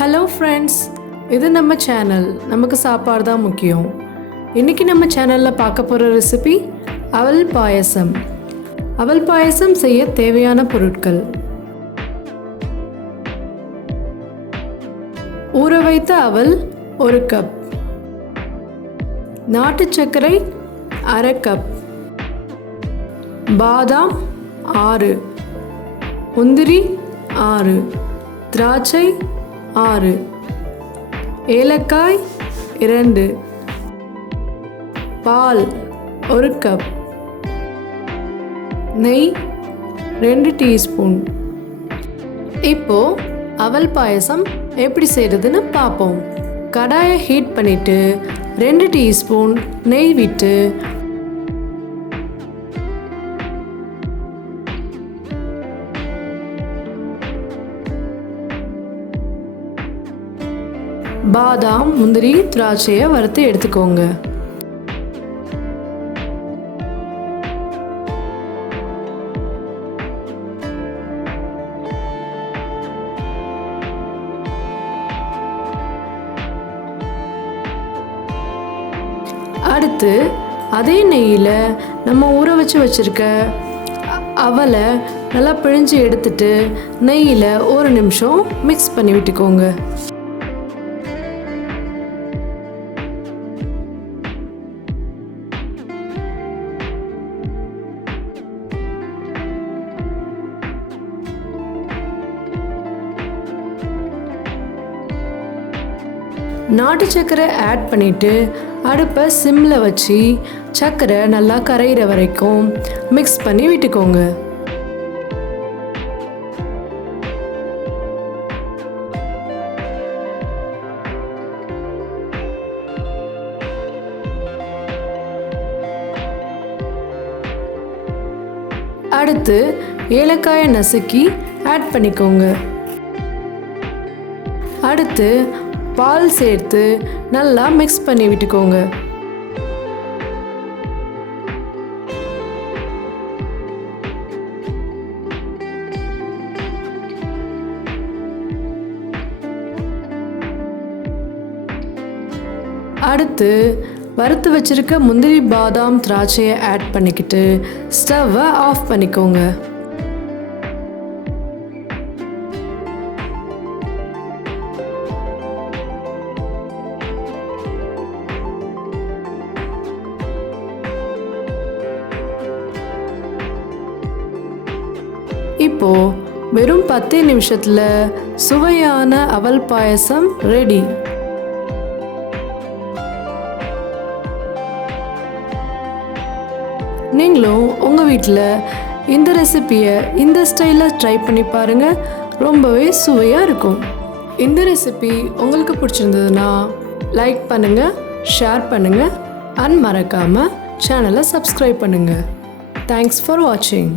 Hello friends, இது நம்ம channel. நமக்கு சாப்பாடு தான் முக்கியம். இன்றைக்கி நம்ம சேனலில் பார்க்க போகிற ரெசிபி அவல் பாயசம். அவல் பாயசம் செய்ய தேவையான பொருட்கள்: ஊற வைத்த அவல் 1 கப், நாட்டு சர்க்கரை அரை கப், பாதாம் 6, முந்திரி 6, திராட்சை 6, ஏலக்காய் 2, பால் 1 கப், நெய் 2 டீஸ்பூன். இப்போ அவல் பாயசம் எப்படி செய்கிறதுன்னு பார்ப்போம். கடாயை ஹீட் பண்ணிவிட்டு 2 டீஸ்பூன் நெய் விட்டு பாதாம், முந்திரி, திராட்சையை வறுத்து எடுத்துக்கோங்க. அடுத்து அதே நெய்யில் நம்ம ஊற வச்சிருக்க அவலை நல்லா பிழிஞ்சு எடுத்துட்டு நெய்யில் 1 நிமிஷம் மிக்ஸ் பண்ணி விட்டுக்கோங்க. நாட்டு சர்க்கரை ஆட் பண்ணிவிட்டு அடுப்பை சிம்மில் வச்சு சர்க்கரை நல்லா கரையிற வரைக்கும் மிக்ஸ் பண்ணி விட்டுக்கோங்க. அடுத்து ஏலக்காயை நசுக்கி ஆட் பண்ணிக்கோங்க. அடுத்து பால் சேர்த்து நல்லா மிக்ஸ் பண்ணி விட்டுக்கோங்க. அடுத்து வறுத்து வச்சிருக்க முந்திரி, பாதாம், திராட்சையை ஆட் பண்ணிக்கிட்டு ஸ்டவ்வை ஆஃப் பண்ணிக்கோங்க. இப்போ வெறும் 10 நிமிஷத்தில் சுவையான அவல் பாயசம் ரெடி. நீங்களும் உங்கள் வீட்டில் இந்த ரெசிபியை இந்த ஸ்டைலில் ட்ரை பண்ணி பாருங்கள். ரொம்பவே சுவையாக இருக்கும். இந்த ரெசிபி உங்களுக்கு பிடிச்சிருந்ததுன்னா லைக் பண்ணுங்கள், ஷேர் பண்ணுங்கள், மறக்காமல் சேனலை சப்ஸ்கிரைப் பண்ணுங்கள். தேங்க்ஸ் ஃபார் வாட்சிங்.